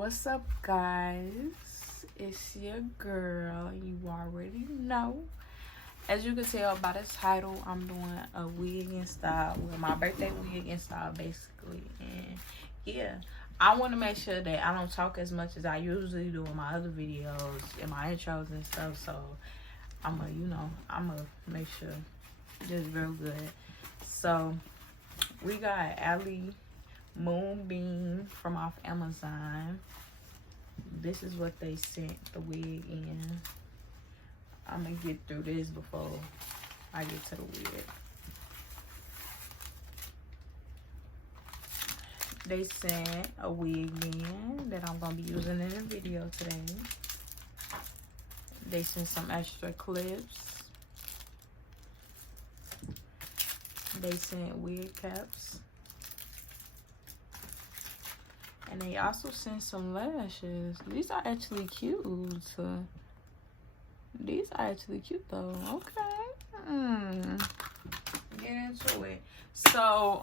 What's up, guys? It's your girl. You already know. As you can tell by the title, I'm doing a wig install, with my birthday wig install, basically. And yeah, I want to make sure that I don't talk as much as I usually do in my other videos, in my intros and stuff. So I'm gonna make sure this is real good. So we got Ali Moonbeam from off Amazon. This is what they sent the wig in. I'm gonna get through this before I get to the wig. They sent a wig in that I'm gonna be using in the video today. They sent some extra clips. They sent wig caps. And they also sent some lashes. These are actually cute. These are actually cute though. Okay. Get into it. So,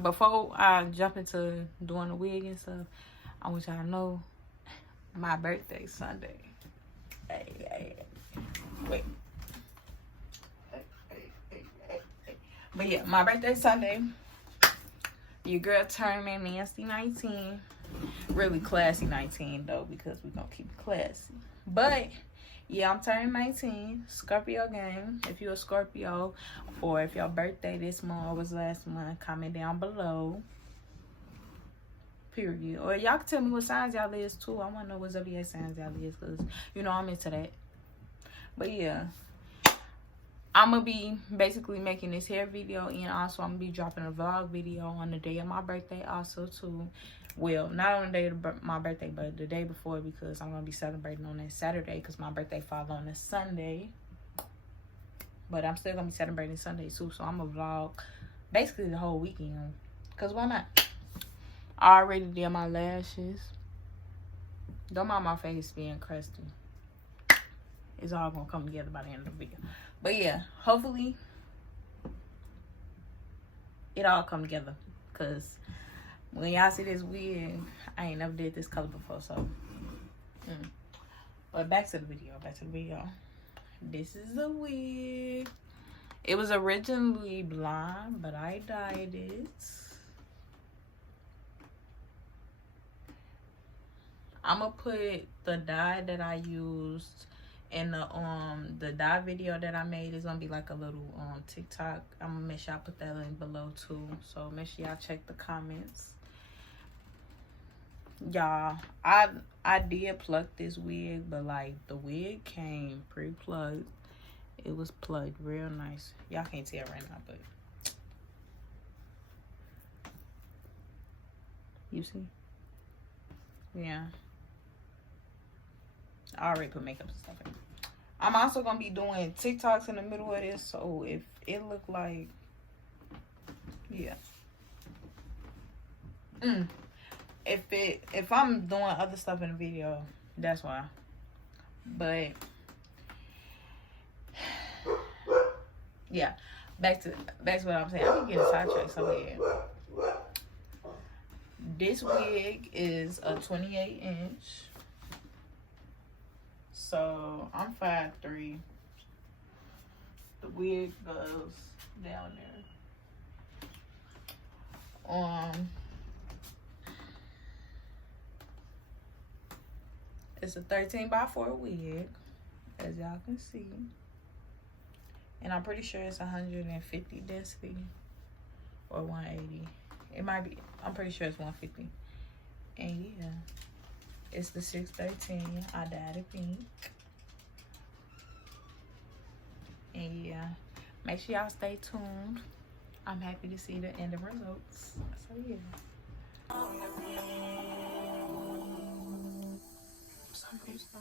before I jump into doing the wig and stuff, I want y'all to know my birthday Sunday. Hey. Wait. But yeah, my birthday Sunday. Your girl turning nasty 19. Really classy 19 though, because we're gonna keep it classy. But yeah, I'm turning 19. Scorpio gang. If you're a Scorpio, or if your birthday this month or was last month, comment down below. Period. Or y'all can tell me what signs y'all is too. I wanna know what zodiac signs y'all is, because you know I'm into that. But yeah, I'm gonna be basically making this hair video, and also I'm gonna be dropping a vlog video on the day of my birthday also too. Well, not on the day of my birthday, but the day before, because I'm gonna be celebrating on that Saturday, because my birthday falls on a Sunday. But I'm still gonna be celebrating Sunday too, so I'm gonna vlog basically the whole weekend, because why not? I already did my lashes. Don't mind my face being crusty. It's all gonna come together by the end of the video. But yeah, hopefully it all come together, because when y'all see this wig, I ain't never did this color before. So but back to the video. This is the wig. It was originally blonde, but I dyed it. I'm gonna put the dye that I used in the dye video that I made. Is gonna be like a little TikTok. I'm gonna make sure I put that link below too, so make sure y'all check the comments. Y'all, I did pluck this wig, but like the wig came pre-plugged. It was plugged real nice. Y'all can't tell right now, but you see? Yeah, I already put makeup and stuff in. I'm also gonna be doing TikToks in the middle of this, so if it look like, yeah. If I'm doing other stuff in the video, that's why. But yeah, back to what I'm saying. I'm getting sidetracked so bad. This wig is a 28 inch. So I'm 5'3". The wig goes down there. It's a 13x4 wig, as y'all can see. And I'm pretty sure it's 150 density or 180. It might be, I'm pretty sure it's 150. And yeah, it's the 613. I dyed it pink. And yeah, make sure y'all stay tuned. I'm happy to see the end of results. So yeah. Sorry.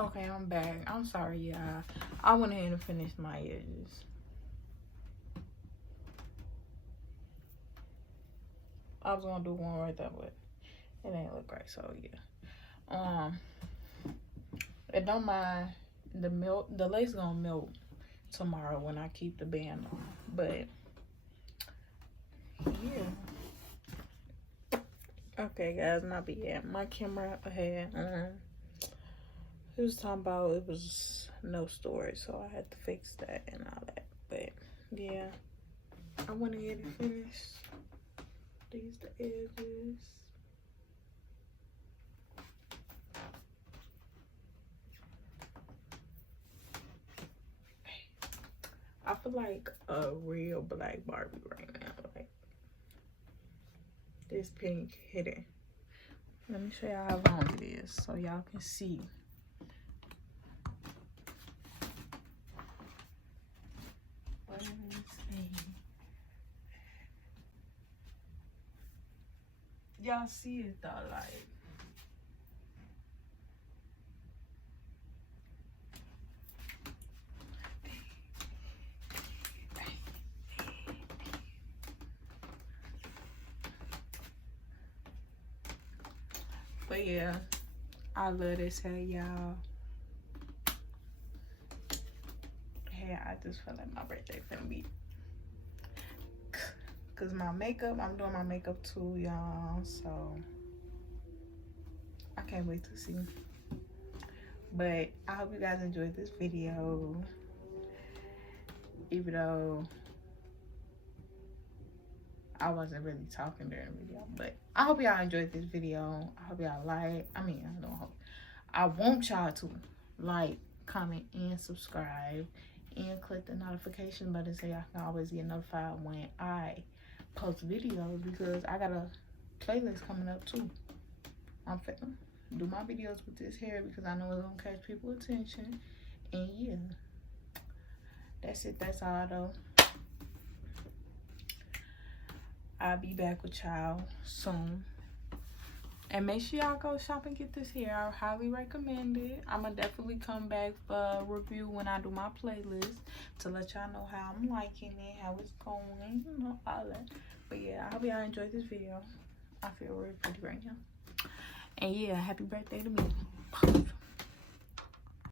Okay, I'm back. I'm sorry, y'all. I went ahead and finished my edges. I was gonna do one right there, but it ain't look right, so yeah. And don't mind the lace gonna melt tomorrow when I keep the band on, but yeah. Okay, guys, not bad. My camera had it was talking about it was no storage, so I had to fix that and all that. But yeah, I went ahead and finished these the edges. I feel like a real black Barbie right now. Like this pink hidden. Let me show y'all how long it is so y'all can see. What is this? Y'all see it though, like. But yeah, I love this hair, y'all. Hey, I just feel like my birthday finna be. Cause my makeup, I'm doing my makeup too, y'all. So I can't wait to see. But I hope you guys enjoyed this video. Even though I wasn't really talking during the video, but I hope y'all enjoyed this video. I hope y'all like. I don't hope. I want y'all to like, comment, and subscribe, and click the notification button so y'all can always get notified when I post videos, because I got a playlist coming up too. I'm finna do my videos with this hair because I know it's gonna catch people's attention. And yeah, that's it. That's all though. I'll be back with y'all soon. And make sure y'all go shop and get this hair. I highly recommend it. I'm going to definitely come back for a review when I do my playlist to let y'all know how I'm liking it, how it's going, you know, all that. But yeah, I hope y'all enjoyed this video. I feel really pretty right now. And yeah, happy birthday to me.